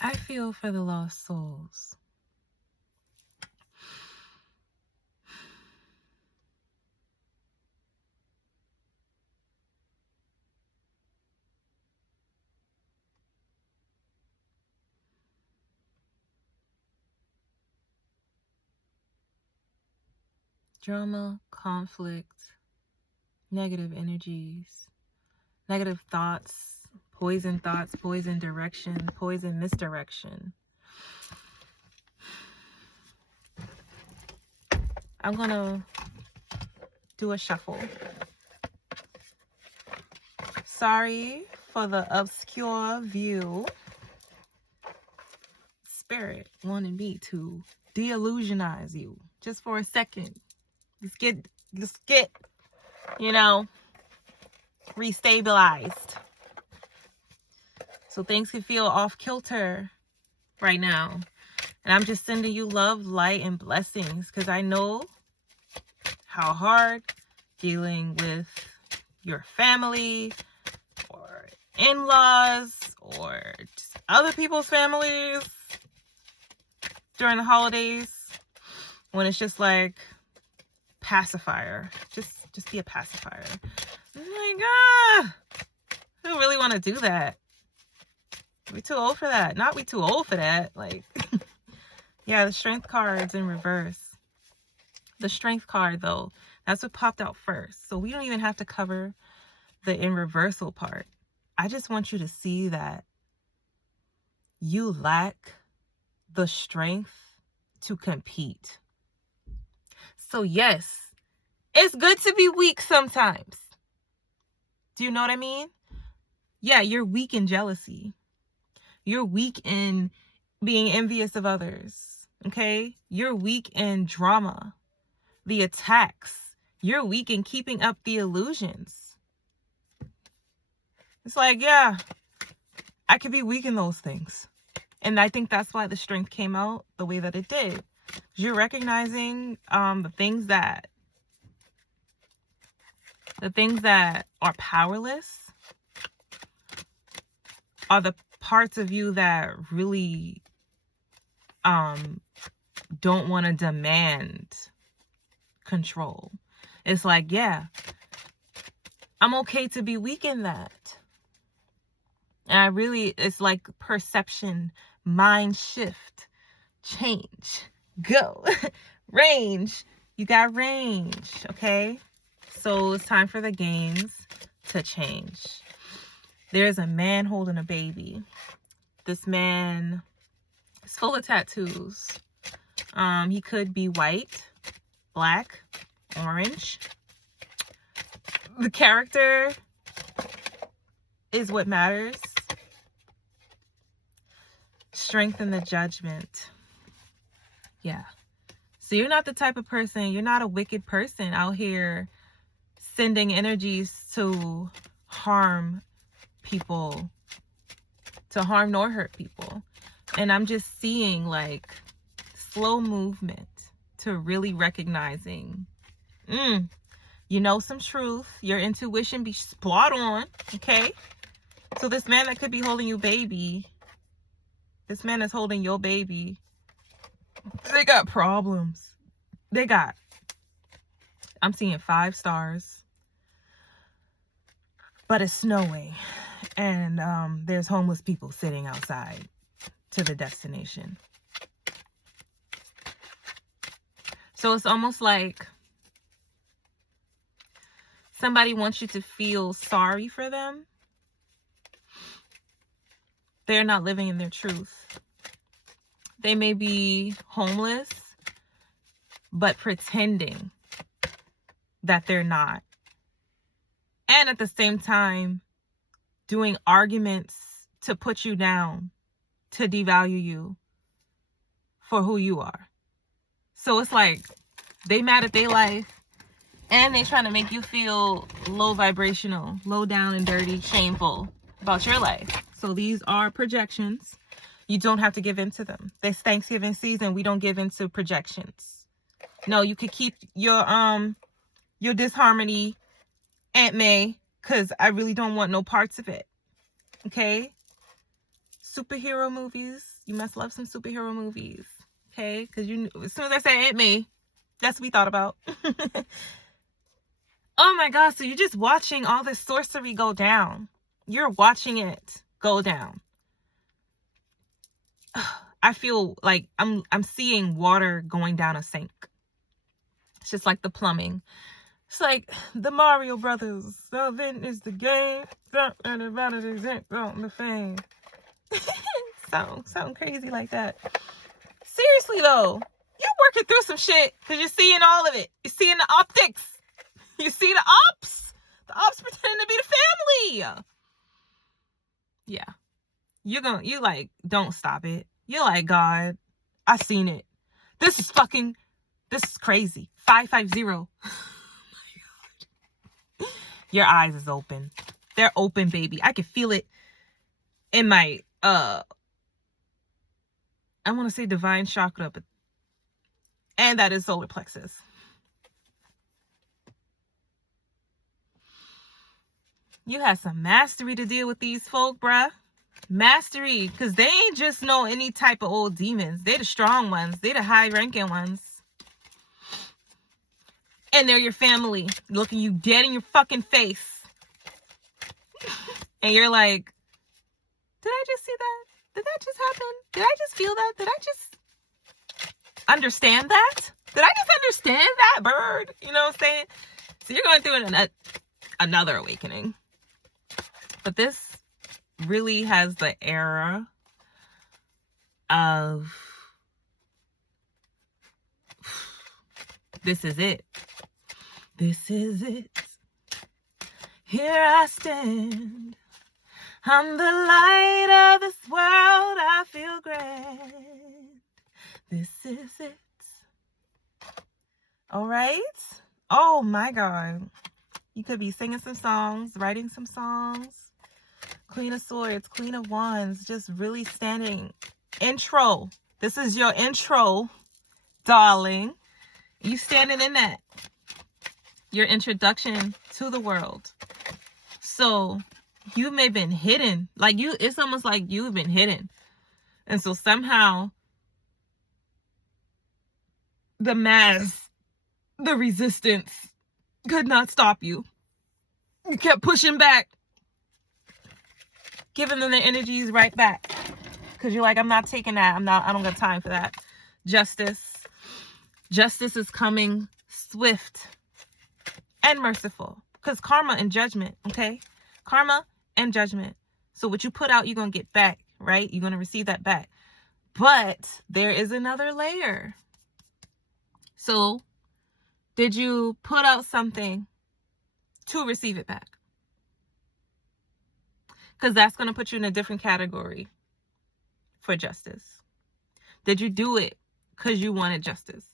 I feel for the lost souls. Drama, conflict, negative energies, negative thoughts, poison direction, poison misdirection. I'm gonna do a shuffle. Sorry for the obscure view. Spirit wanted me to de-illusionize you just for a second. Just get, restabilized. So things can feel off kilter right now. And I'm just sending you love, light, and blessings because I know how hard dealing with your family or in-laws or just other people's families during the holidays when it's just like pacifier. Just be a pacifier. I'm like, who really want to do that? We too old for that. Not we too old for that. Like, yeah, the strength card's in reverse. The strength card, though, that's what popped out first. So we don't even have to cover the in reversal part. I just want you to see that you lack the strength to compete. So yes, it's good to be weak sometimes. Do you know what I mean? Yeah, you're weak in jealousy. You're weak in being envious of others. Okay? You're weak in drama, the attacks. You're weak in keeping up the illusions. It's like, yeah, I could be weak in those things. And I think that's why the strength came out the way that it did. You're recognizing the things that are powerless are the parts of you that really don't want to demand control. It's like, yeah, I'm okay to be weak in that. And it's like perception, mind shift, change, go, range. You got range, okay? So it's time for the games to change. There's a man holding a baby. This man is full of tattoos. He could be white, black, orange. The character is what matters. Strengthen the judgment. Yeah. So you're not the type of person, you're not a wicked person out here sending energies to harm people, to harm nor hurt people. And I'm just seeing like slow movement to really recognizing, you know some truth. Your intuition be spot on, okay? So this man that could be holding you baby, this man is holding your baby. They got problems. I'm seeing 5 stars. But it's snowing. And there's homeless people sitting outside to the destination. So it's almost like somebody wants you to feel sorry for them. They're not living in their truth. They may be homeless, but pretending that they're not. And at the same time, doing arguments to put you down, to devalue you for who you are. So it's like they mad at their life and they trying to make you feel low vibrational, low down and dirty, shameful about your life. So these are projections. You don't have to give in to them. This Thanksgiving season, we don't give into projections. No, you could keep your disharmony, Aunt May, because I really don't want no parts of it. Okay? superhero movies. You must love some superhero movies. Okay? Because as soon as I say Aunt May, that's what we thought about. Oh my God. So you're just watching all this sorcery go down. You're watching it go down. I feel like I'm seeing water going down a sink. It's just like the plumbing. It's like the Mario Brothers. So then is the game. And about it is the fame. Something crazy like that. Seriously though, you're working through some shit because you're seeing all of it. You're seeing the optics. You see the ops. The ops pretending to be the family. Yeah. You like, don't stop it. You're like, God, I seen it. This is crazy. 550. Oh my God. Your eyes is open. They're open, baby. I can feel it in my, I want to say divine chakra, but, and that is solar plexus. You have some mastery to deal with these folk, bruh. Mastery, because they ain't just no any type of old demons. They're the strong ones. They're the high-ranking ones. And they're your family, looking you dead in your fucking face. And you're like, did I just see that? Did that just happen? Did I just feel that? Did I just understand that? Did I just understand that, bird? You know what I'm saying? So you're going through another awakening. But this really has the era of this is it. This is it. Here I stand. I'm the light of this world. I feel grand. This is it. All right. Oh my God. You could be singing some songs, writing some songs. Queen of Swords, Queen of Wands, just really standing. Intro. This is your intro, darling. You standing in that. Your introduction to the world. So you may have been hidden. Like it's almost like you've been hidden. And so somehow the mass, the resistance could not stop you. You kept pushing back. Giving them their energies right back. Because you're like, I'm not taking that. I don't got time for that. Justice. Justice is coming swift and merciful. Because karma and judgment, okay? Karma and judgment. So what you put out, you're going to get back, right? You're going to receive that back. But there is another layer. So did you put out something to receive it back? Because that's going to put you in a different category for justice. Did you do it because you wanted justice?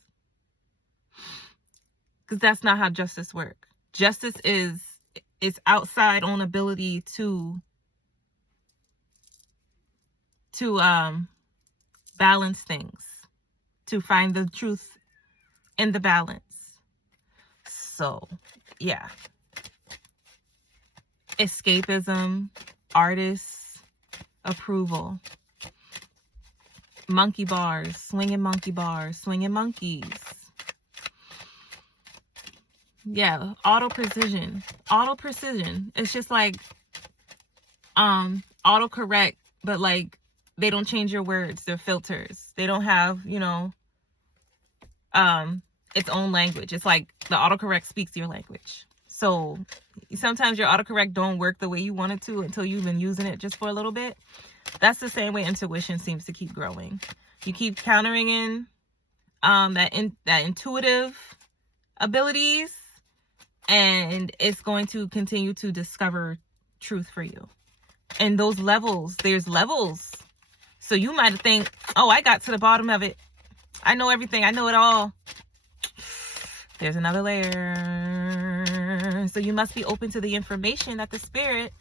Because that's not how justice works. Justice is outside on ability to balance things, to find the truth in the balance. So, yeah. Escapism. Artists, approval, monkey bars, swinging monkeys. Yeah, auto precision. It's just like autocorrect, but like they don't change your words. They're filters. They don't have, its own language. It's like the autocorrect speaks your language. So sometimes your autocorrect don't work the way you want it to until you've been using it just for a little bit. That's the same way intuition seems to keep growing. You keep countering in that intuitive abilities, and it's going to continue to discover truth for you. And those levels, there's levels. So you might think, oh, I got to the bottom of it. I know everything. I know it all. There's another layer. So you must be open to the information that the spirit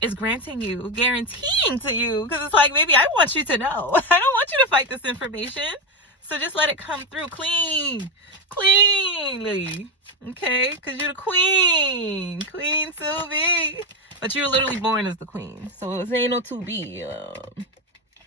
is granting you, guaranteeing to you. Because it's like, baby, I want you to know. I don't want you to fight this information. So just let it come through cleanly. Okay? Because you're the queen. Queen to be. But you're literally born as the queen. So it ain't no to be.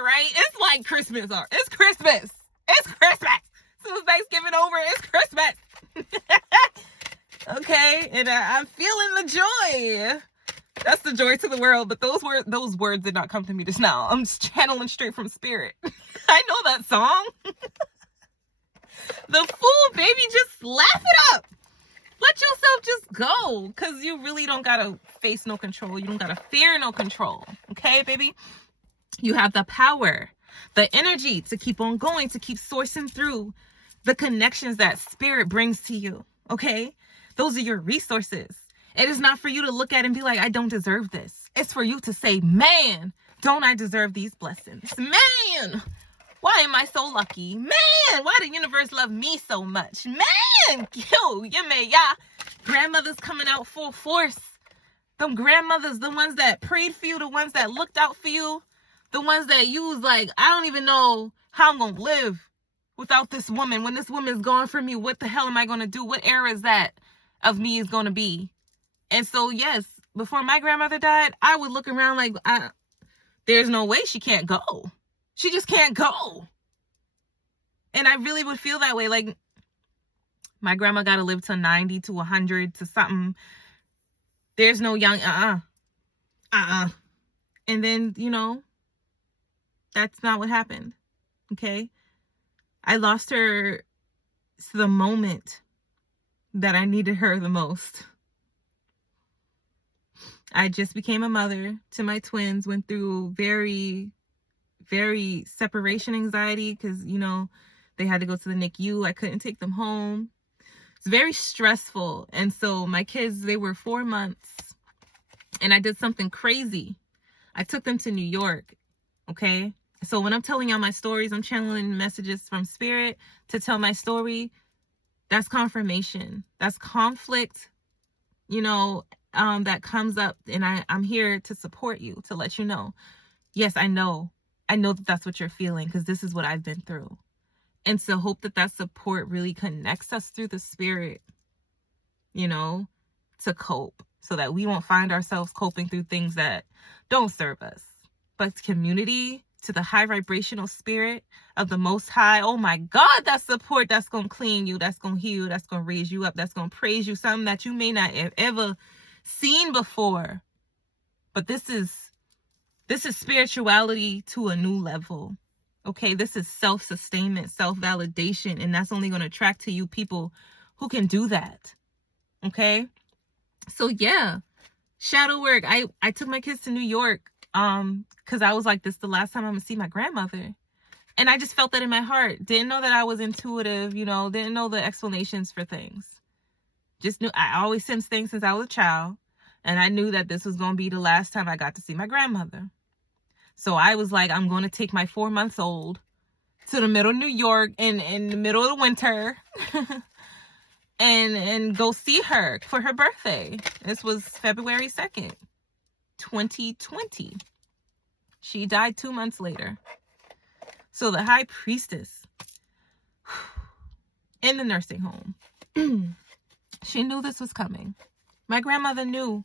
over, right? It's like Christmas. It's Christmas. It's Christmas. As soon as Thanksgiving over, it's Christmas. Okay, and I'm feeling the joy. That's the joy to the world. But those words did not come to me just now. I'm just channeling straight from spirit. I know that song. The fool, baby, just laugh it up. Let yourself just go, because you really don't gotta face no control. You don't gotta fear no control. Okay, baby? You have the power, the energy to keep on going, to keep sourcing through the connections that spirit brings to you. Okay? Those are your resources. It is not for you to look at and be like, I don't deserve this. It's for you to say, man, don't I deserve these blessings? Man, why am I so lucky? Man, why the universe love me so much? Man, grandmothers coming out full force. Them grandmothers, the ones that prayed for you, the ones that looked out for you, the ones that you was like, I don't even know how I'm going to live without this woman. When this woman's gone from me, what the hell am I going to do? What era is that of me is going to be? And so, yes, before my grandmother died, I would look around like, there's no way she can't go. She just can't go. And I really would feel that way. Like, my grandma got to live to 90 to 100 to something. There's no young, And then, that's not what happened. Okay? I lost her to the moment that I needed her the most. I just became a mother to my twins, went through very, very separation anxiety because, they had to go to the NICU. I couldn't take them home. It's very stressful. And so my kids, they were 4 months and I did something crazy. I took them to New York. Okay. So when I'm telling y'all my stories, I'm channeling messages from spirit to tell my story. That's confirmation. That's conflict, that comes up, and I'm here to support you, to let you know. Yes, I know that that's what you're feeling, because this is what I've been through. And so hope that support really connects us through the spirit, to cope, so that we won't find ourselves coping through things that don't serve us. But community, to the high vibrational spirit of the Most High, oh my God, that support, that's going to clean you, that's going to heal, that's going to raise you up, that's going to praise you, something that you may not have ever seen before. But this is spirituality to a new level. Okay, this is self-sustainment, self-validation, and that's only going to attract to you people who can do that. Okay, so yeah, shadow work. I took my kids to New York because I was like, this is the last time I'm gonna see my grandmother, and I just felt that in my heart. Didn't know that I was intuitive, didn't know the explanations for things. Just knew, I always sensed things since I was a child, and I knew that this was gonna be the last time I got to see my grandmother. So I was like, I'm going to take my 4-month-old to the middle of New York in the middle of the winter and go see her for her birthday. This was February 2nd, 2020. She died 2 months later. So the high priestess in the nursing home, she knew this was coming. My grandmother knew.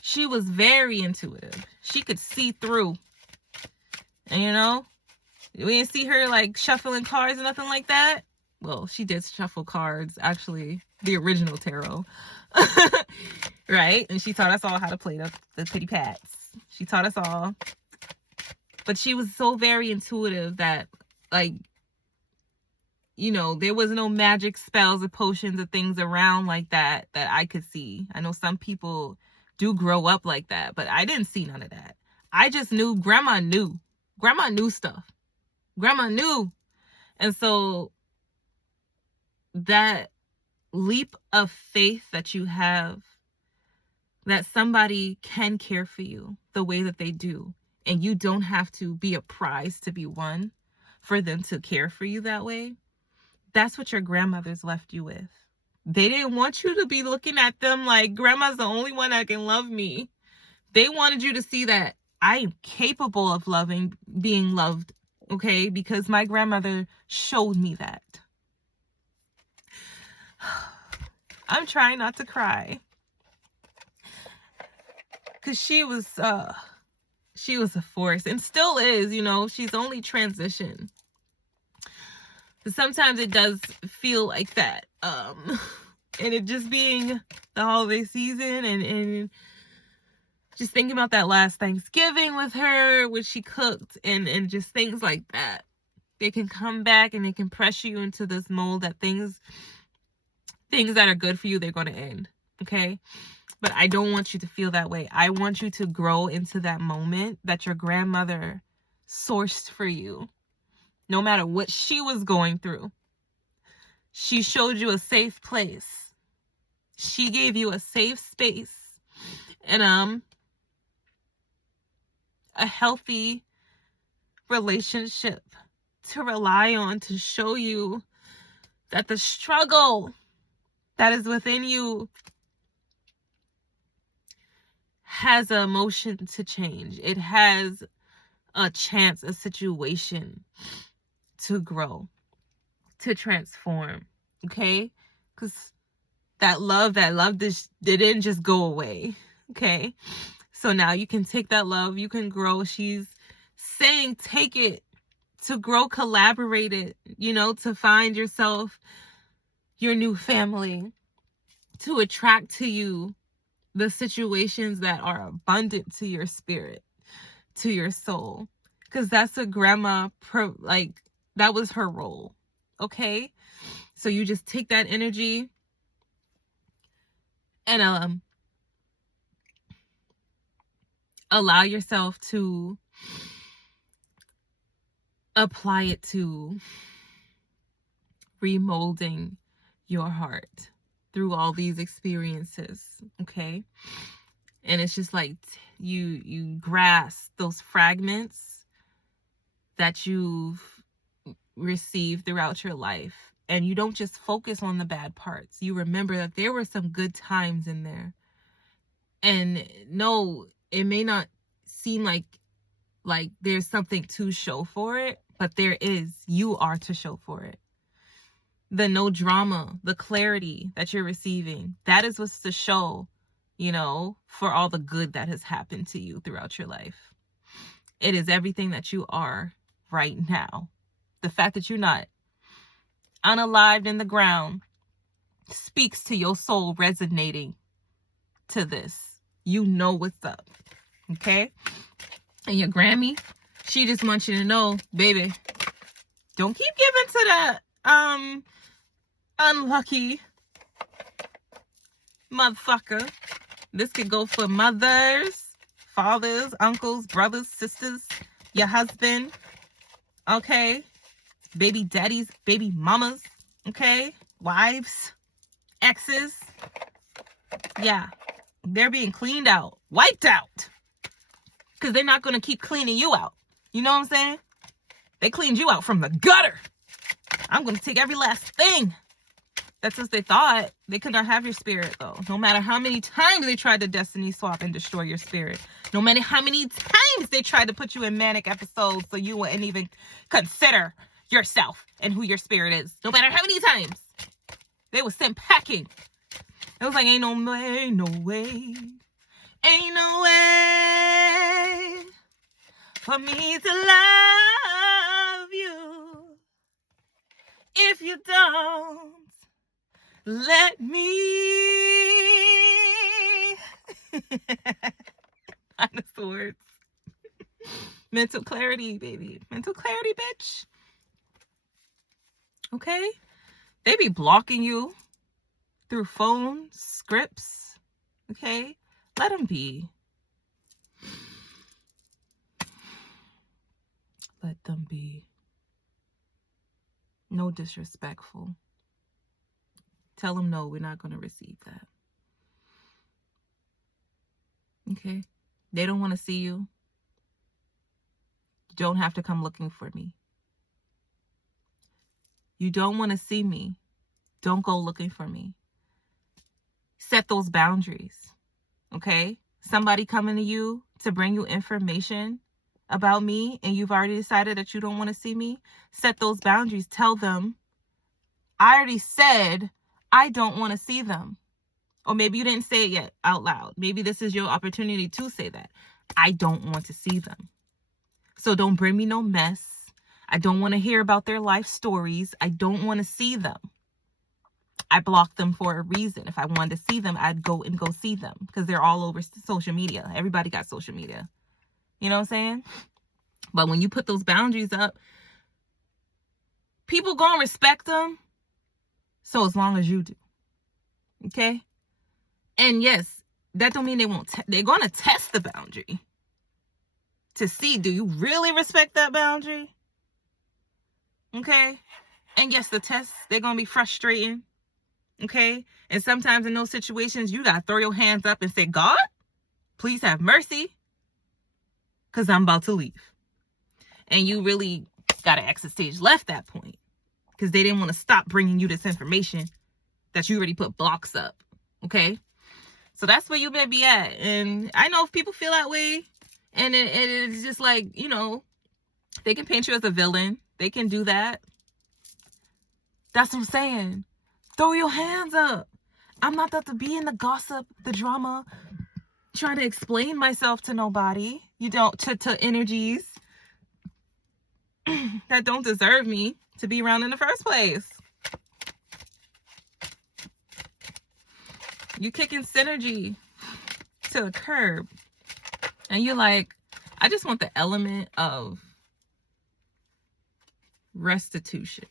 She was very intuitive. She could see through. And we didn't see her like shuffling cards or nothing like that. Well, she did shuffle cards, actually, the original tarot. Right? And she taught us all how to play the pity pats. She taught us all. But she was so very intuitive that, like, there was no magic spells or potions or things around like that I could see. I know some people do grow up like that, but I didn't see none of that. I just knew Grandma knew. Grandma knew stuff. Grandma knew. And so that leap of faith that you have, that somebody can care for you the way that they do, and you don't have to be a prize to be won for them to care for you that way, that's what your grandmothers left you with. They didn't want you to be looking at them like, Grandma's the only one that can love me. They wanted you to see that I am capable of being loved, okay? Because my grandmother showed me that. I'm trying not to cry. Because she was She was a force and still is, you know, she's only transition. But sometimes it does feel like that. And it just being the holiday season and just thinking about that last Thanksgiving with her, which she cooked, and just things like that. They can come back and they can pressure you into this mold that things that are good for you, they're going to end. Okay? But I don't want you to feel that way. I want you to grow into that moment that your grandmother sourced for you. No matter what she was going through. She showed you a safe place. She gave you a safe space. And a healthy relationship to rely on, to show you that the struggle that is within you has an emotion to change. It has a chance, a situation to grow, to transform. Okay? Because that love didn't just go away. Okay? So now you can take that love, you can grow. She's saying take it to grow, collaborate it, you know, to find yourself, your new family, to attract to you the situations that are abundant to your spirit, to your soul. Because that's a grandma, that was her role. Okay? So you just take that energy and allow yourself to apply it to remolding your heart through all these experiences. Okay? And it's just like you grasp those fragments that you've received throughout your life, and you don't just focus on the bad parts. You remember that there were some good times in there. And no, it may not seem like there's something to show for it, but there is. You are to show for it. The no drama, the clarity that you're receiving, that is what's to show, you know, for all the good that has happened to you throughout your life. It is everything that you are right now. The fact that you're not unalived in the ground speaks to your soul resonating to this. You know what's up. Okay? And your Grammy, she just wants you to know, baby, don't keep giving to that unlucky motherfucker. This could go for mothers, fathers, uncles, brothers, sisters, your husband, okay? Baby daddies, baby mamas, okay? Wives, exes. Yeah, they're being cleaned out, wiped out. Because they're not going to keep cleaning you out. You know what I'm saying? They cleaned you out from the gutter. I'm going to take every last thing. That's what they thought. They could not have your spirit, though. No matter how many times they tried to destiny swap and destroy your spirit. No matter how many times they tried to put you in manic episodes so you wouldn't even consider yourself and who your spirit is. No matter how many times. They were sent packing. It was like, ain't no way, no way. Ain't no way for me to love you if you don't let me. Dinosaurs. Mental clarity, baby. Mental clarity, bitch. Okay? They be blocking you through phone scripts. Okay? Let them be. Let them be. No disrespectful. Tell them no, we're not going to receive that. Okay? They don't want to see you. You don't have to come looking for me. You don't want to see me. Don't go looking for me. Set those boundaries. Okay? Somebody coming to you to bring you information about me and you've already decided that you don't want to see me, set those boundaries. Tell them, I already said I don't want to see them. Or maybe you didn't say it yet out loud. Maybe this is your opportunity to say that. I don't want to see them. So don't bring me no mess. I don't want to hear about their life stories. I don't want to see them. I blocked them for a reason. If I wanted to see them, I'd go see them because they're all over social media. Everybody got social media. You know what I'm saying? But when you put those boundaries up, people gonna respect them. So as long as you do. Okay? And yes, that don't mean they won't. They're gonna test the boundary to see, do you really respect that boundary? Okay? And yes, the tests, they're gonna be frustrating. Okay? And sometimes in those situations, you gotta throw your hands up and say, God, please have mercy, because I'm about to leave. And you really gotta exit stage left that point, because they didn't want to stop bringing you this information that you already put blocks up. Okay? So that's where you better be at. And I know if people feel that way, and it's just like, you know, they can paint you as a villain. They can do that. That's what I'm saying. Throw your hands up. I'm not about to be in the gossip, the drama, trying to explain myself to nobody. You don't, to energies that don't deserve me to be around in the first place. You kicking synergy to the curb. And you're like, I just want the element of restitution.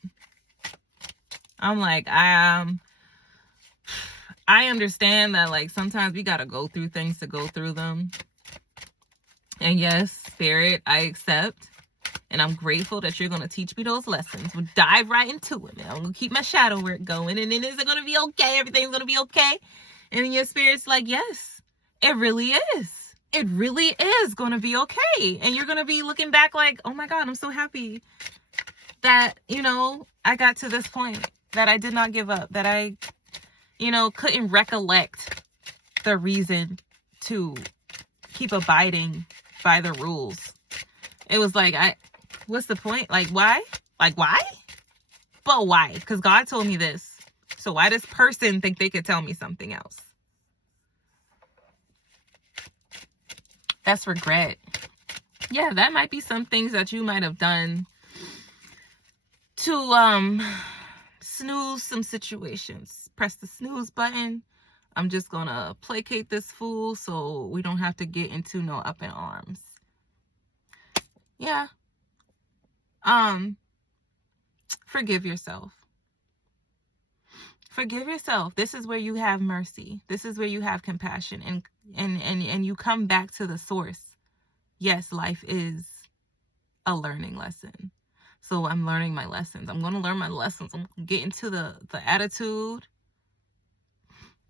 I'm like, I understand that, like, sometimes we gotta go through things to go through them. And yes, Spirit, I accept. And I'm grateful that you're going to teach me those lessons. We'll dive right into it, man. I'm going to keep my shadow work going. And then is it going to be okay? Everything's going to be okay? And then your spirit's like, yes, it really is. It really is going to be okay. And you're going to be looking back like, oh my God, I'm so happy that, you know, I got to this point, that I did not give up, that I, you know, couldn't recollect the reason to keep abiding by the rules. It was like, what's the point? Like, why? Like, why? But why? Because God told me this. So why does person think they could tell me something else? That's regret. Yeah, that might be some things that you might have done to snooze some situations. Press the snooze button. I'm just gonna placate this fool so we don't have to get into no up in arms. Yeah. Forgive yourself. Forgive yourself. This is where you have mercy. This is where you have compassion, and you come back to the source. Yes, life is a learning lesson. So I'm learning my lessons. I'm going to learn my lessons. I'm going to get into the attitude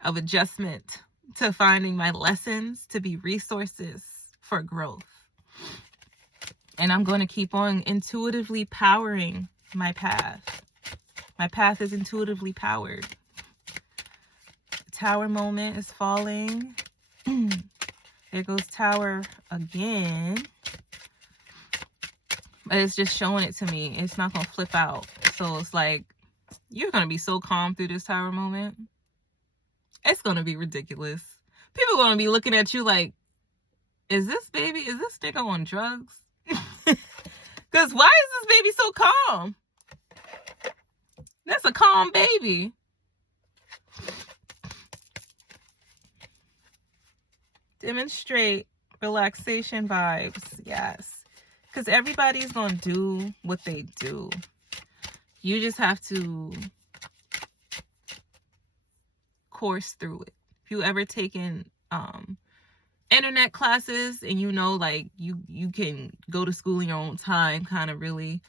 of adjustment to finding my lessons to be resources for growth. And I'm going to keep on intuitively powering my path. My path is intuitively powered. Tower moment is falling. There goes tower again. But it's just showing it to me. It's not going to flip out. So it's like, you're going to be so calm through this tower moment. It's going to be ridiculous. People are going to be looking at you like, is this nigga on drugs? Because why is this baby so calm? That's a calm baby. Demonstrate relaxation vibes. Yes. Because everybody's going to do what they do. You just have to course through it. If you ever taken internet classes and you know, like, you can go to school in your own time, kind of really.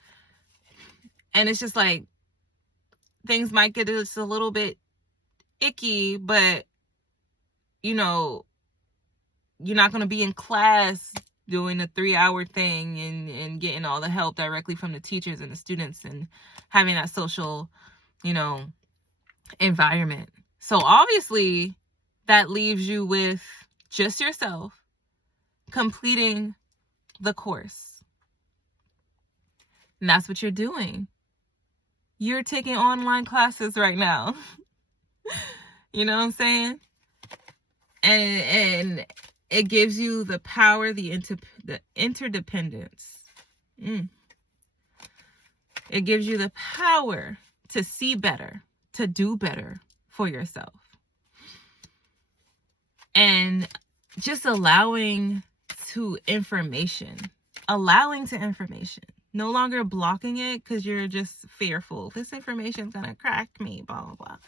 And it's just like, things might get just a little bit icky, but, you know, you're not going to be in class doing a 3-hour thing and getting all the help directly from the teachers and the students and having that social, you know, environment. So obviously that leaves you with just yourself completing the course. And that's what you're doing. You're taking online classes right now. You know what I'm saying? And It gives you the power, the interdependence. It gives you the power to see better, to do better for yourself. And just allowing to information. No longer blocking it because you're just fearful. This information is going to crack me, blah, blah, blah.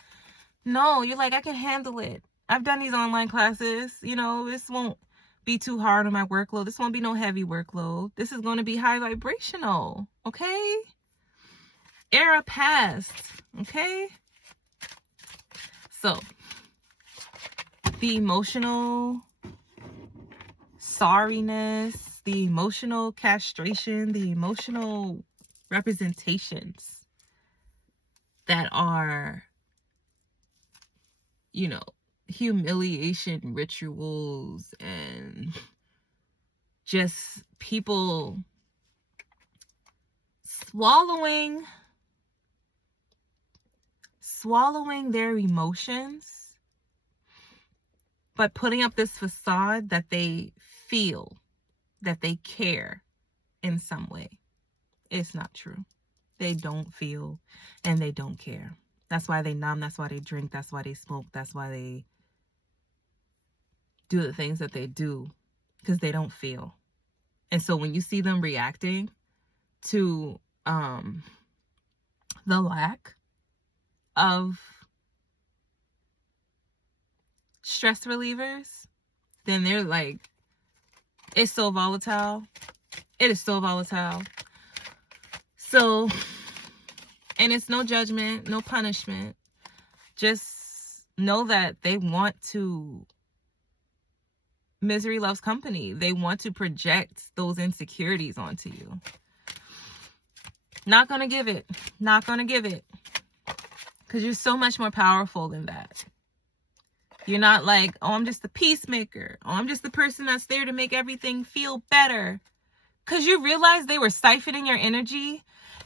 No, you're like, I can handle it. I've done these online classes. This won't be too hard on my workload. This won't be no heavy workload. This is going to be high vibrational. Okay? Era past. Okay? So, the emotional sorriness, the emotional castration, the emotional representations that are, humiliation rituals and just people swallowing their emotions, but putting up this facade that they feel, that they care in some way. It's not true. They don't feel and they don't care. That's why they numb. That's why they drink. That's why they smoke. That's why they do the things that they do, because they don't feel. And so when you see them reacting to the lack of stress relievers, then they're like, it's so volatile. It is so volatile. So, and it's no judgment, no punishment. Just know that they want to, misery loves company. They want to project those insecurities onto you. Not gonna give it. Not gonna give it. Because you're so much more powerful than that. You're not like, oh, I'm just the peacemaker. Oh, I'm just the person that's there to make everything feel better. Because you realize they were siphoning your energy,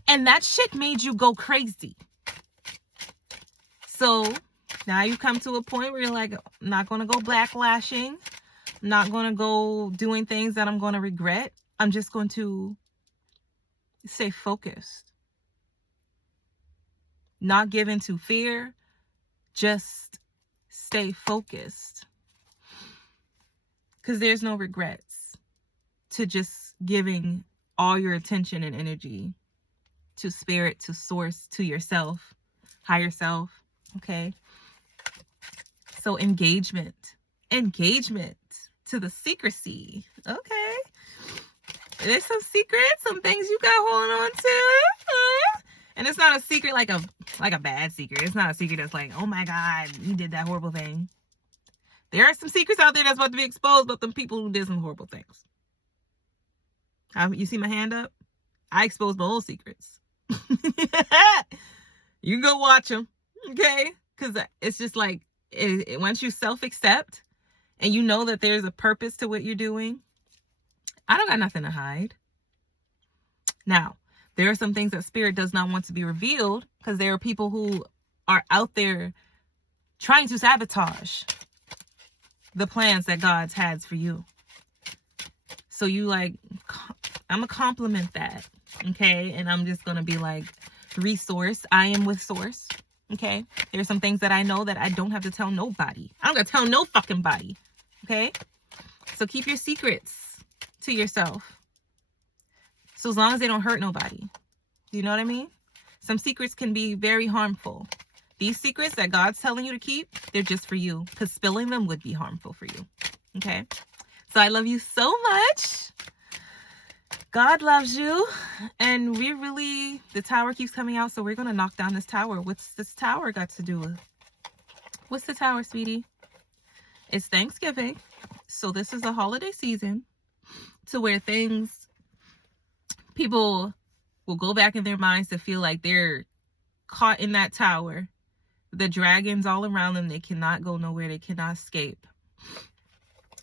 and that shit made you go crazy. So now you've come to a point where you're like, I'm not going to go backlashing. I'm not going to go doing things that I'm going to regret. I'm just going to stay focused. Not give in to fear. Just stay focused. Because there's no regrets to just giving all your attention and energy to spirit, to source, to yourself, higher self. Okay? So engagement to the secrecy. Okay? There's some secrets, some things you got holding on to. And it's not a secret like a bad secret. It's not a secret that's like, oh my God, you did that horrible thing. There are some secrets out there that's about to be exposed about them people who did some horrible things. You see my hand up? I exposed my own secrets. You can go watch them, okay? Because it's just like, once you self-accept and you know that there's a purpose to what you're doing, I don't got nothing to hide. Now, there are some things that spirit does not want to be revealed because there are people who are out there trying to sabotage the plans that God's has for you. So you like, I'm going to compliment that, okay? And I'm just going to be like, resource. I am with source, okay? There's some things that I know that I don't have to tell nobody. I don't got to tell no fucking body, okay? So keep your secrets to yourself. So as long as they don't hurt nobody. You know what I mean? Some secrets can be very harmful. These secrets that God's telling you to keep, they're just for you. Because spilling them would be harmful for you. Okay? So I love you so much. God loves you. And the tower keeps coming out. So we're going to knock down this tower. What's this tower got to do with? What's the tower, sweetie? It's Thanksgiving. So this is a holiday season to where people will go back in their minds to feel like they're caught in that tower. The dragons all around them. They cannot go nowhere. They cannot escape.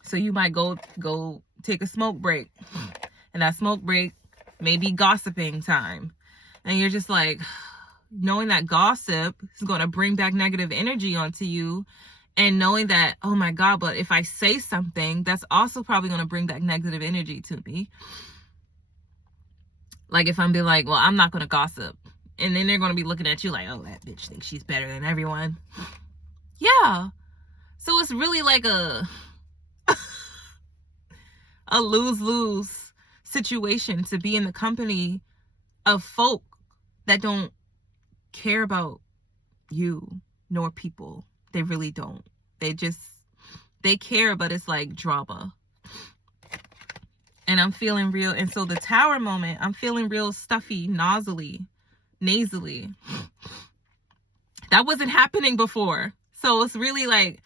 So you might go take a smoke break. And that smoke break may be gossiping time. And you're just like, knowing that gossip is going to bring back negative energy onto you. And knowing that, oh my God, but if I say something, that's also probably going to bring back negative energy to me. Like if I'm be like, well, I'm not going to gossip. And then they're going to be looking at you like, oh, that bitch thinks she's better than everyone. Yeah. So it's really like a lose-lose situation to be in the company of folk that don't care about you nor people. They really don't. They care, but it's like drama. And I'm feeling real. And so the tower moment, I'm feeling real stuffy, nasally. That wasn't happening before. So it's really like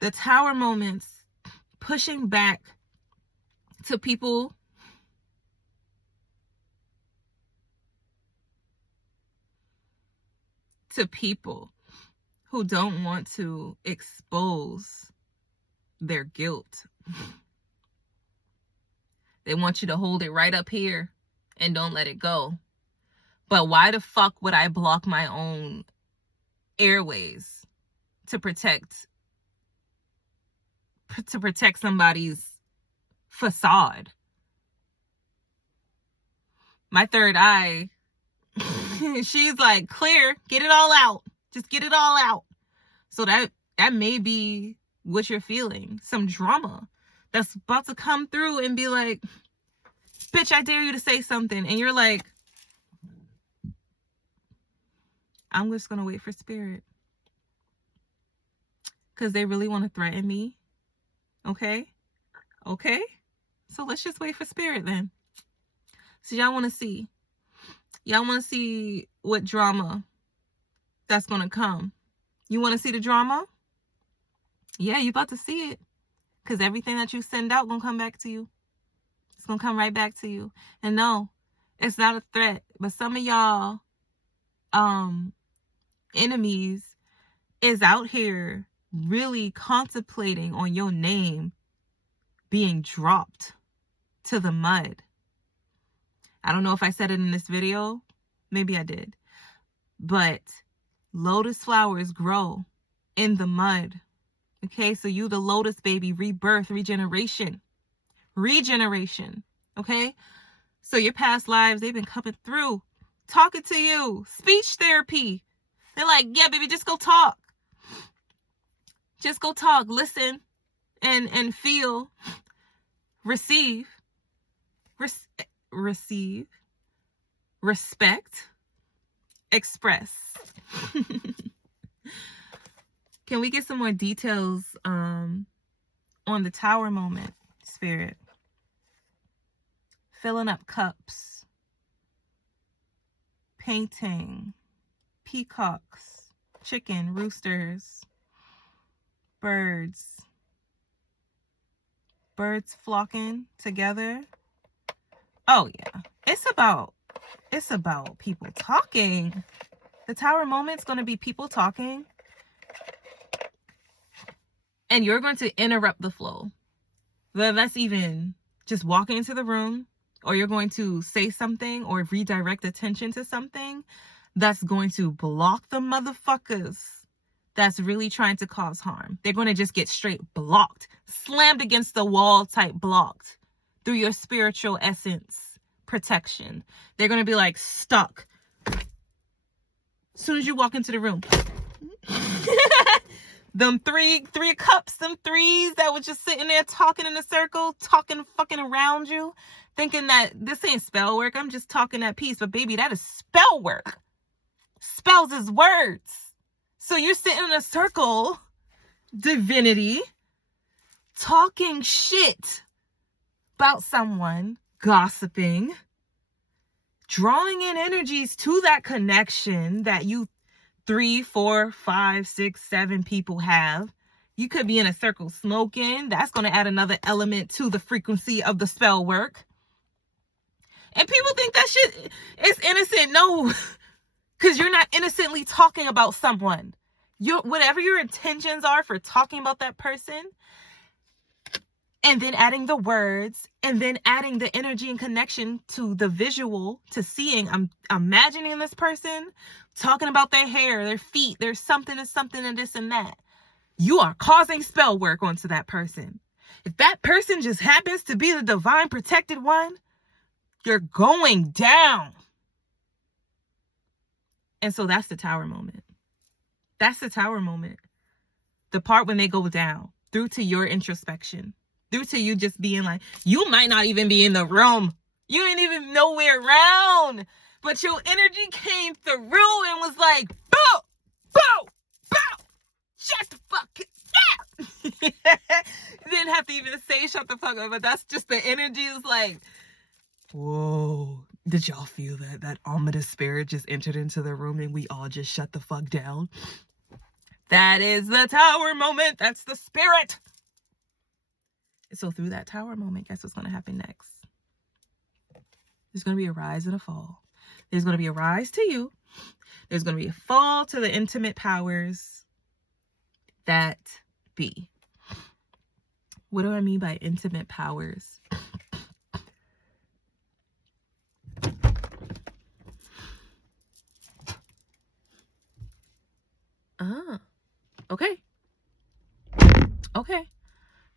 the tower moments pushing back to people who don't want to expose their guilt. They want you to hold it right up here and don't let it go. But why the fuck would I block my own airways to protect somebody's facade? My third eye, she's like, clear, get it all out. Just get it all out. So that may be what you're feeling. Some drama that's about to come through and be like, bitch, I dare you to say something. And you're like, I'm just going to wait for spirit. Because they really want to threaten me. Okay? So let's just wait for spirit then. So y'all want to see. Y'all want to see what drama that's going to come. You want to see the drama? Yeah, you about to see it. Because everything that you send out going to come back to you. It's going to come right back to you. And no, it's not a threat. But some of y'all enemies is out here really contemplating on your name being dropped to the mud. I don't know if I said it in this video. Maybe I did. But lotus flowers grow in the mud. Okay, so you the lotus baby, rebirth, regeneration. Okay? So your past lives, they've been coming through, talking to you, speech therapy. They're like, yeah, baby, just go talk. Just go talk, listen, and feel, receive, respect, express. Can we get some more details on the tower moment, spirit? Filling up cups, painting, peacocks, chicken, roosters, birds flocking together. Oh yeah, it's about people talking. The tower moment's going to be people talking, and you're going to interrupt the flow. Whether that's even just walking into the room, or you're going to say something or redirect attention to something that's going to block the motherfuckers that's really trying to cause harm. They're going to just get straight blocked, slammed against the wall type blocked through your spiritual essence protection. They're going to be like stuck. As soon as you walk into the room. Them three cups, them threes that was just sitting there talking in a circle, talking fucking around you, thinking that this ain't spell work. I'm just talking that piece. But baby, that is spell work. Spells is words. So you're sitting in a circle, divinity, talking shit about someone, gossiping, drawing in energies to that connection that you 3, 4, 5, 6, 7 people have. You could be in a circle smoking. That's going to add another element to the frequency of the spell work. And people think that shit is innocent. No, because you're not innocently talking about someone. Whatever your intentions are for talking about that person, and then adding the words, and then adding the energy and connection to the visual, to seeing. I'm imagining this person talking about their hair, their feet, there's something and this and that. You are causing spell work onto that person. If that person just happens to be the divine protected one, you're going down. And so that's the tower moment. That's the tower moment. The part when they go down, through to your introspection, through to you just being like, you might not even be in the room. You ain't even nowhere around. But your energy came through and was like, bow, bow, bow. Shut the fuck up. Didn't have to even say shut the fuck up, but that's just the energy is like, whoa. Did y'all feel that? That ominous spirit just entered into the room and we all just shut the fuck down? That is the tower moment. That's the spirit. So through that tower moment, guess what's going to happen next? There's going to be a rise and a fall. There's going to be a rise to you. There's going to be a fall to the intimate powers that be. What do I mean by intimate powers? Okay. Okay.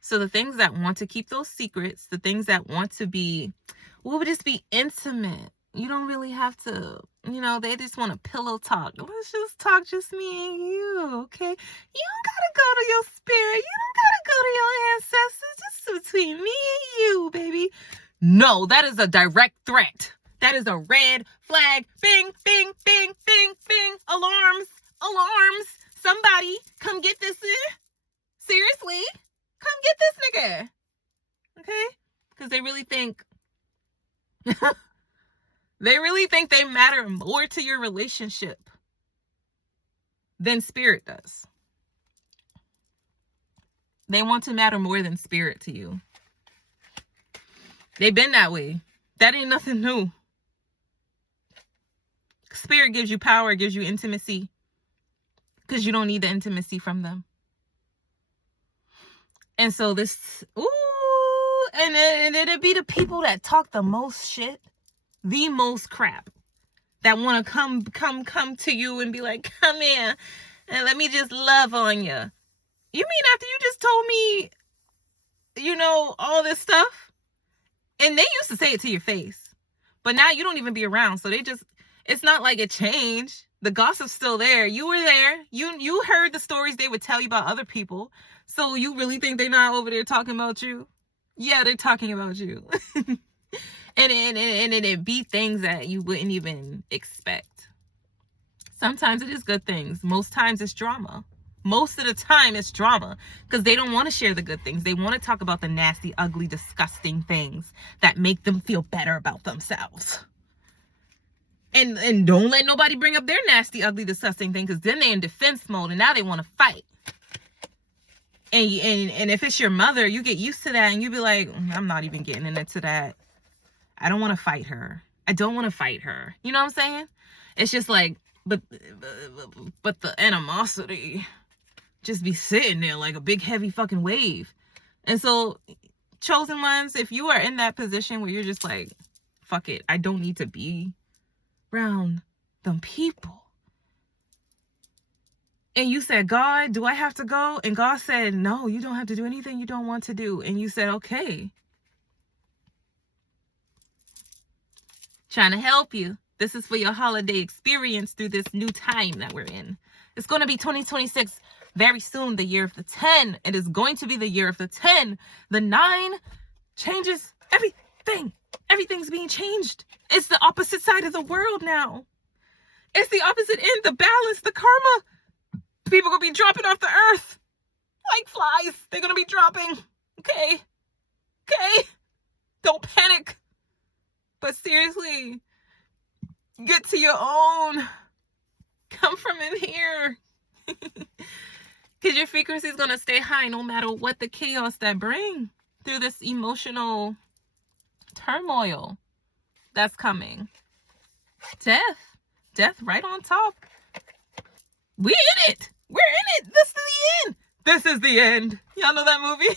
So the things that want to keep those secrets, the things that want to be, what would just be intimate? You don't really have to, they just want to pillow talk. Let's just talk, just me and you, okay? You don't gotta go to your spirit. You don't gotta go to your ancestors. Just between me and you, baby. No, that is a direct threat. That is a red flag. Bing, bing, bing, bing, bing. Alarms, alarms. Somebody come get this. Seriously? Come get this nigga. Okay? Because they really think they matter more to your relationship than spirit does. They want to matter more than spirit to you. They've been that way. That ain't nothing new. Spirit gives you power, gives you intimacy. Because you don't need the intimacy from them. And so this, and it'd be the people that talk the most shit, the most crap, that want to come to you and be like, come here and let me just love on you. You mean after you just told me, all this stuff? And they used to say it to your face, but now you don't even be around. So it's not like it changed. The gossip's still there. You were there. You heard the stories they would tell you about other people. So you really think they're not over there talking about you? Yeah, they're talking about you. and it be things that you wouldn't even expect. Sometimes it is good things. Most times it's drama. Most of the time it's drama because they don't want to share the good things. They want to talk about the nasty, ugly, disgusting things that make them feel better about themselves. And don't let nobody bring up their nasty, ugly, disgusting thing, because then they're in defense mode and now they want to fight. And if it's your mother, you get used to that and you be like, I'm not even getting into that. I don't want to fight her. I don't want to fight her. You know what I'm saying? It's just like, but the animosity just be sitting there like a big heavy fucking wave. And so, chosen ones, if you are in that position where you're just like, fuck it, I don't need to be around them people. And you said, God, do I have to go? And God said, no, you don't have to do anything you don't want to do. And you said, okay. Trying to help you. This is for your holiday experience through this new time that we're in. It's going to be 2026 very soon, the year of the 10. It is going to be the year of the 10. The 9 changes everything. Everything's being changed. It's the opposite side of the world now. It's the opposite end, the balance, the karma. People are going to be dropping off the earth like flies. They're going to be dropping. Okay? Don't panic. But seriously, get to your own. Come from in here. Because your frequency is going to stay high no matter what the chaos that bring through this emotional turmoil that's coming. Death right on top. We in it. We're in it. This is the end. This is the end. Y'all know that movie?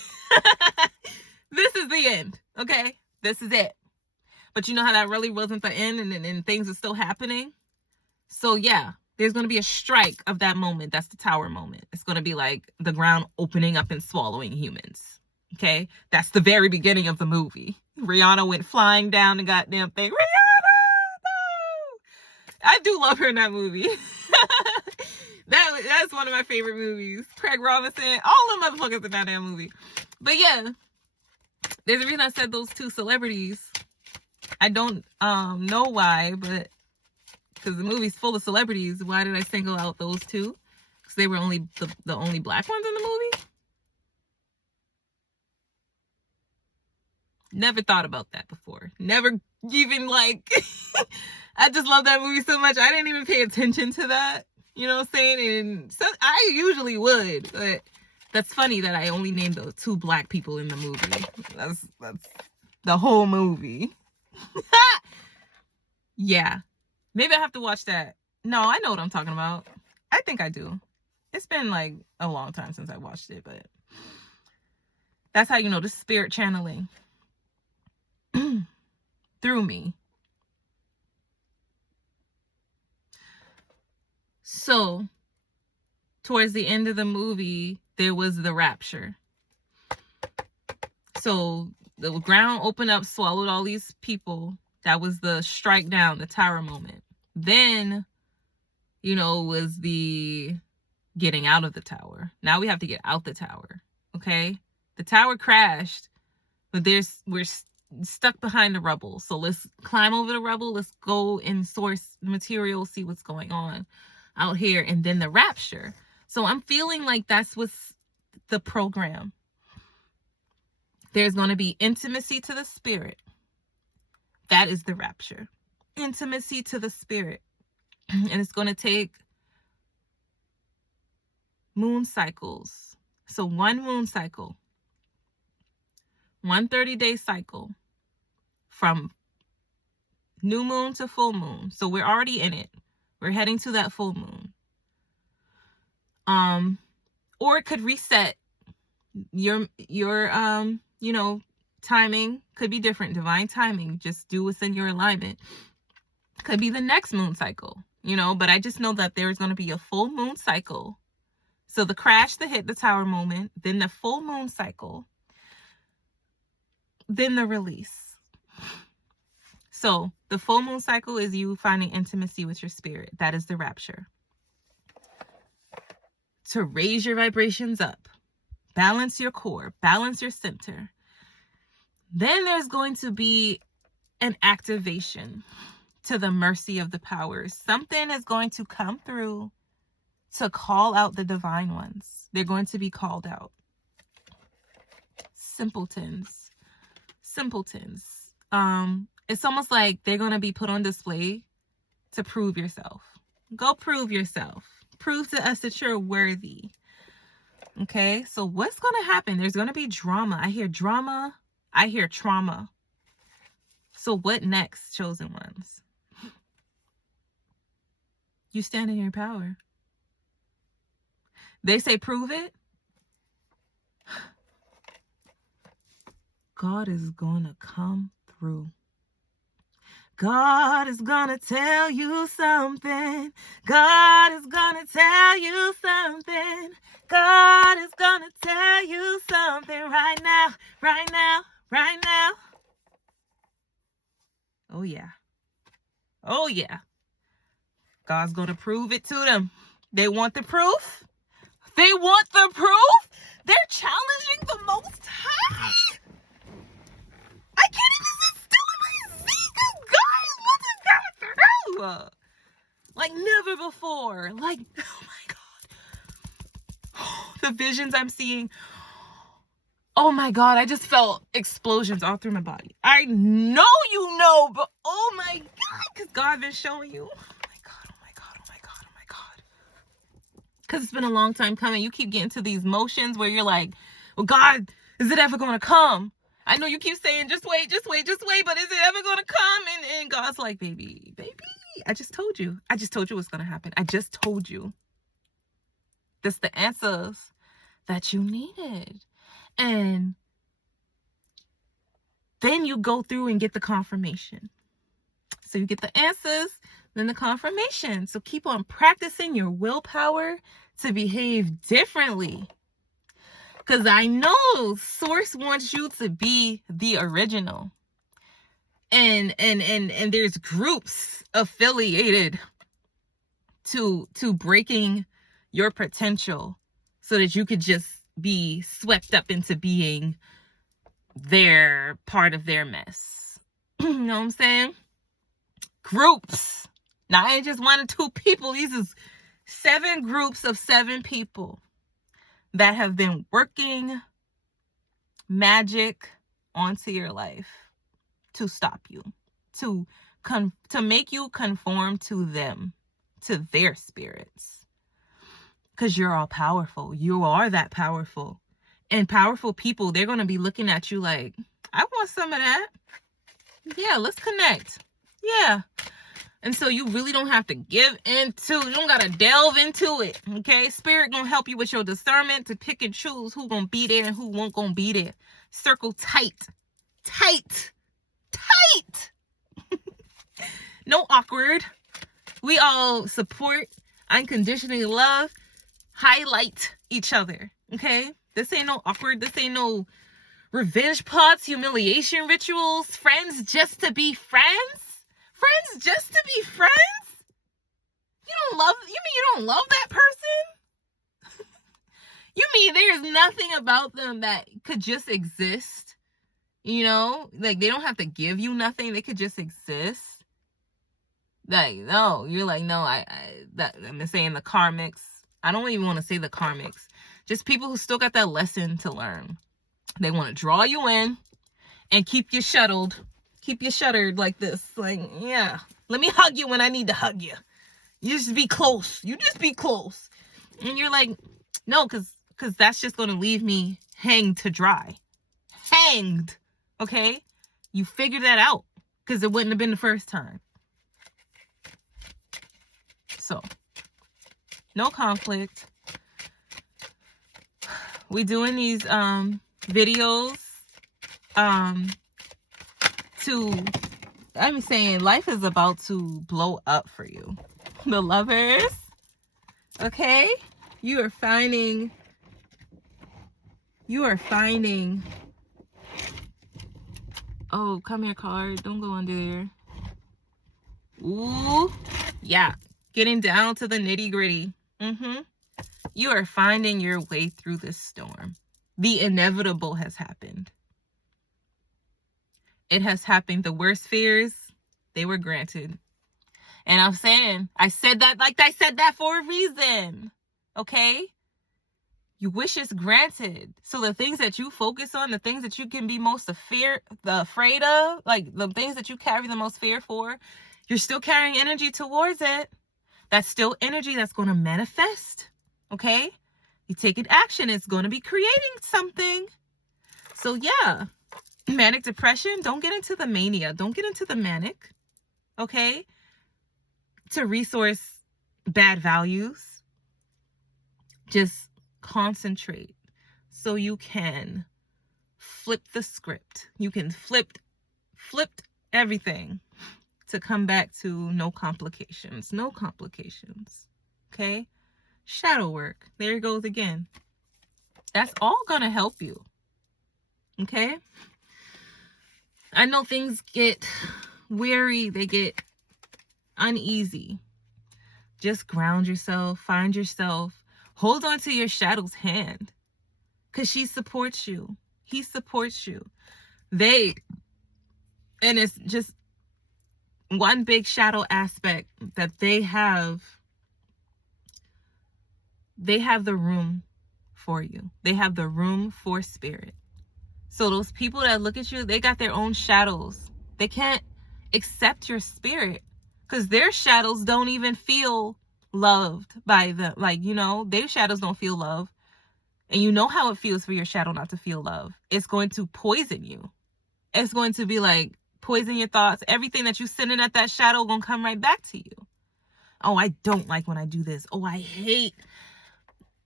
This is it. But you know how that really wasn't the end, and things are still happening? So yeah, there's going to be a strike of that moment. That's the tower moment. It's going to be like the ground opening up and swallowing humans. Okay? That's the very beginning of the movie. Rihanna went flying down the goddamn thing. Rihanna! No! I do love her in that movie. That's one of my favorite movies. Craig Robinson, all the motherfuckers in that damn movie. But yeah, there's a reason I said those two celebrities. I don't know why, but because the movie's full of celebrities, why did I single out those two? Because they were only the only black ones in the movie? Never thought about that before. Never even like, I just love that movie so much. I didn't even pay attention to that. You know what I'm saying? And so I usually would, but that's funny that I only named those two black people in the movie. That's the whole movie. Yeah. Maybe I have to watch that. No, I know what I'm talking about. I think I do. It's been like a long time since I watched it, but that's how you know the spirit channeling through me. So, towards the end of the movie, there was the rapture. So, the ground opened up, swallowed all these people. That was the strike down, the tower moment. Then, was the getting out of the tower. Now we have to get out the tower. Okay? The tower crashed, but we're stuck behind the rubble. So let's climb over the rubble. Let's go and source material, see what's going on out here, and then the rapture. So I'm feeling like that's what's the program. There's going to be intimacy to the spirit. That is the rapture. Intimacy to the spirit. And it's going to take moon cycles. So one moon cycle, 1 30-day cycle from new moon to full moon. So we're already in it. We're heading to that full moon. Or it could reset your timing could be different. Divine timing. Just do what's in your alignment. Could be the next moon cycle, but I just know that there's going to be a full moon cycle. So the crash, the hit, the tower moment, then the full moon cycle, then the release. So the full moon cycle is you finding intimacy with your spirit. That is the rapture. To raise your vibrations up, balance your core, balance your center. Then there's going to be an activation to the mercy of the powers. Something is going to come through to call out the divine ones. They're going to be called out. Simpletons. It's almost like they're going to be put on display to prove yourself. Go prove yourself. Prove to us that you're worthy. Okay, so what's going to happen? There's going to be drama. I hear drama. I hear trauma. So what next, chosen ones? You stand in your power. They say prove it. God is going to come through. God is going to tell you something. God is going to tell you something. God is going to tell you something right now, right now, right now. Oh, yeah. Oh, yeah. God's going to prove it to them. They want the proof. They want the proof. They're challenging the Most High. I can't even sit still in my seat. Guys, what is going through? Like never before. Like, oh my God. The visions I'm seeing. Oh my God, I just felt explosions all through my body. I know you know, but oh my God, because God been showing you. Oh my God, oh my God, oh my God, oh my God. Because it's been a long time coming. You keep getting to these motions where you're like, well, God, is it ever going to come? I know you keep saying, just wait, but is it ever going to come? And God's like, baby, I just told you. I just told you what's going to happen. I just told you. That's the answers that you needed. And then you go through and get the confirmation. So you get the answers, then the confirmation. So keep on practicing your willpower to behave differently. Because I know Source wants you to be the original. And there's groups affiliated to breaking your potential so that you could just be swept up into being their part of their mess. You know what I'm saying? Groups. Now, I ain't just 1 or 2 people. These is 7 groups of 7 people that have been working magic onto your life to stop you, to make you conform to them, to their spirits. Because you're all powerful. You are that powerful. And powerful people, they're going to be looking at you like, I want some of that. Yeah, let's connect. Yeah. And so you really don't have to give into, you don't got to delve into it. Okay. Spirit going to help you with your discernment to pick and choose who going to be there and who won't going to be there. Circle tight. Tight. No awkward. We all support, unconditionally love, highlight each other. Okay. This ain't no awkward. This ain't no revenge plots, humiliation rituals, friends just to be friends. Friends just to be friends? You mean you don't love that person? You mean there's nothing about them that could just exist? You know, like they don't have to give you nothing. They could just exist. Like, no, you're like, no, I'm saying the karmics. I don't even want to say the karmics. Just people who still got that lesson to learn. They want to draw you in and keep you shuttled. Keep you shuttered like this. Like, yeah, let me hug you when I need to hug you. You just be close. You just be close. And you're like, no, because that's just going to leave me hanged to dry. Hanged. Okay? You figured that out because it wouldn't have been the first time. So, no conflict. We doing these videos I'm saying life is about to blow up for you. The lovers, okay? You are finding, oh, come here, card. Don't go under there. Ooh, yeah. Getting down to the nitty gritty. You are finding your way through this storm. The inevitable has happened. It has happened. The worst fears, they were granted. And I'm saying, I said that for a reason. Okay? Your wish is granted. So the things that you focus on, the things that you can be most afraid of, like the things that you carry the most fear for, you're still carrying energy towards it. That's still energy that's going to manifest. Okay? You take it action, it's going to be creating something. So yeah, manic depression, don't get into the mania. Don't get into the manic. Okay? To resource bad values, just concentrate so you can flip the script. You can flip everything to come back to no complications. No complications. Okay? Shadow work. There it goes again. That's all gonna help you. Okay? I know things get weary. They get uneasy. Just ground yourself. Find yourself. Hold on to your shadow's hand. Because she supports you. He supports you. And it's just one big shadow aspect that they have the room for you. They have the room for spirit. So those people that look at you, they got their own shadows. They can't accept your spirit because their shadows don't even feel loved by them. Like, you know, their shadows don't feel love. And you know how it feels for your shadow not to feel love. It's going to poison you. It's going to be like poison your thoughts. Everything that you sending at that shadow gonna come right back to you. Oh, I don't like when I do this. Oh, I hate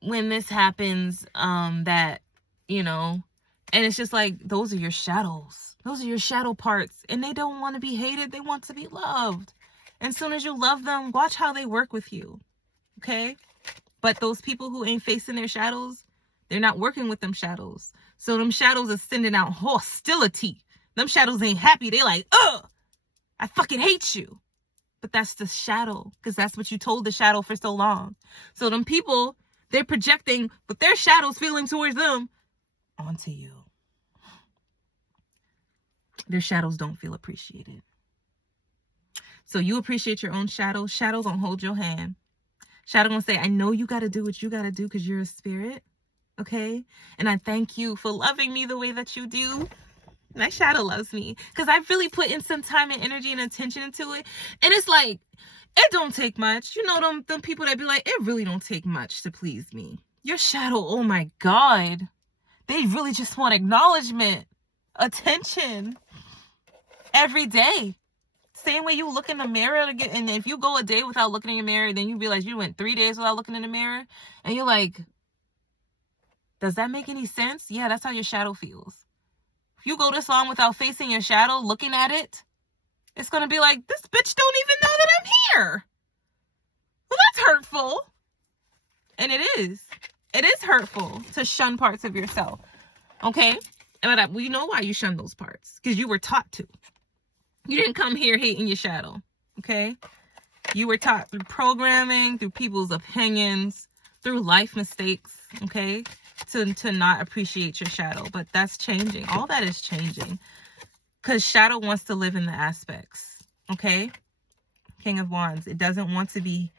when this happens. That, you know, and it's just like, those are your shadows. Those are your shadow parts. And they don't want to be hated. They want to be loved. And as soon as you love them, watch how they work with you. Okay? But those people who ain't facing their shadows, they're not working with them shadows. So them shadows are sending out hostility. Them shadows ain't happy. They like, ugh, I fucking hate you. But that's the shadow, because that's what you told the shadow for so long. So them people, they're projecting what their shadow's feeling towards them onto you. Their shadows don't feel appreciated. So you appreciate your own shadow. Shadow gonna hold your hand. Shadow gonna say, I know you gotta do what you gotta do because you're a spirit. Okay? And I thank you for loving me the way that you do. My shadow loves me because I really put in some time and energy and attention into it. And it's like, it don't take much. You know, them people that be like, it really don't take much to please me. Your shadow, oh my God. They really just want acknowledgement, attention every day. Same way you look in the mirror to get, and if you go a day without looking in your mirror, then you realize you went 3 days without looking in the mirror. And you're like, does that make any sense? Yeah, that's how your shadow feels. If you go this long without facing your shadow, looking at it, it's going to be like, this bitch don't even know that I'm here. Well, that's hurtful. And it is. It is hurtful to shun parts of yourself. Okay? But we know why you shun those parts. Because you were taught to. You didn't come here hating your shadow. Okay? You were taught through programming, through people's opinions, through life mistakes. Okay? To not appreciate your shadow. But that's changing. All that is changing. Because shadow wants to live in the aspects. Okay? King of Wands. It doesn't want to be,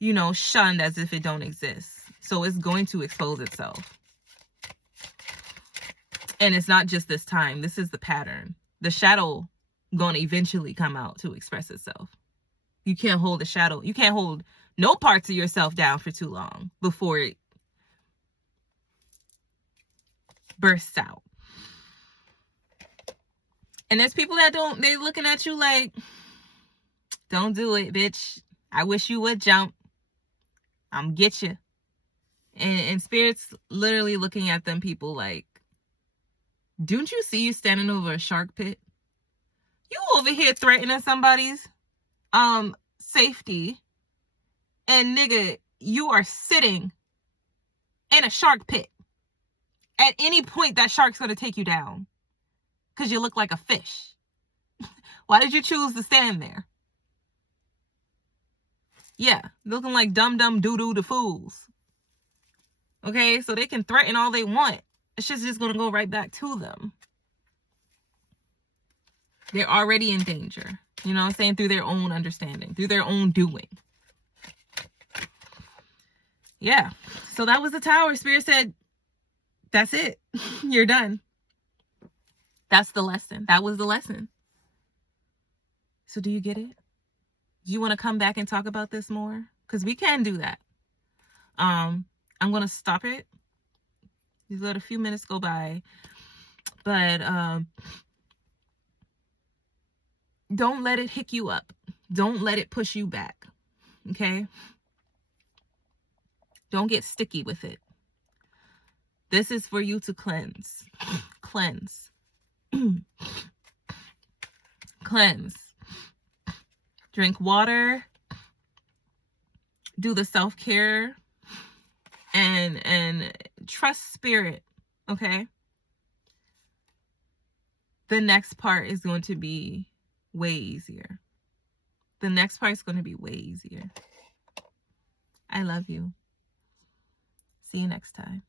you know, shunned as if it don't exist. So it's going to expose itself. And it's not just this time. This is the pattern. The shadow going to eventually come out to express itself. You can't hold the shadow. You can't hold no parts of yourself down for too long before it bursts out. And there's people that don't, they looking at you like, don't do it, bitch. I wish you would jump. I'm get you. And Spirit's literally looking at them people like, don't you see you standing over a shark pit? You over here threatening somebody's safety. And nigga, you are sitting in a shark pit. At any point, that shark's going to take you down. Because you look like a fish. Why did you choose to stand there? Yeah, looking like dumb doo-doo to fools. Okay, so they can threaten all they want. It's just going to go right back to them. They're already in danger. You know what I'm saying? Through their own understanding. Through their own doing. Yeah. So that was the Tower. Spirit said, that's it. You're done. That's the lesson. That was the lesson. So do you get it? Do you want to come back and talk about this more? Because we can do that. I'm going to stop it. Just let a few minutes go by. But don't let it hick you up. Don't let it push you back. Okay? Don't get sticky with it. This is for you to cleanse. Cleanse. Cleanse. Drink water. Do the self-care. And trust Spirit. Okay? The next part is going to be way easier. The next part is going to be way easier. I love you. See you next time.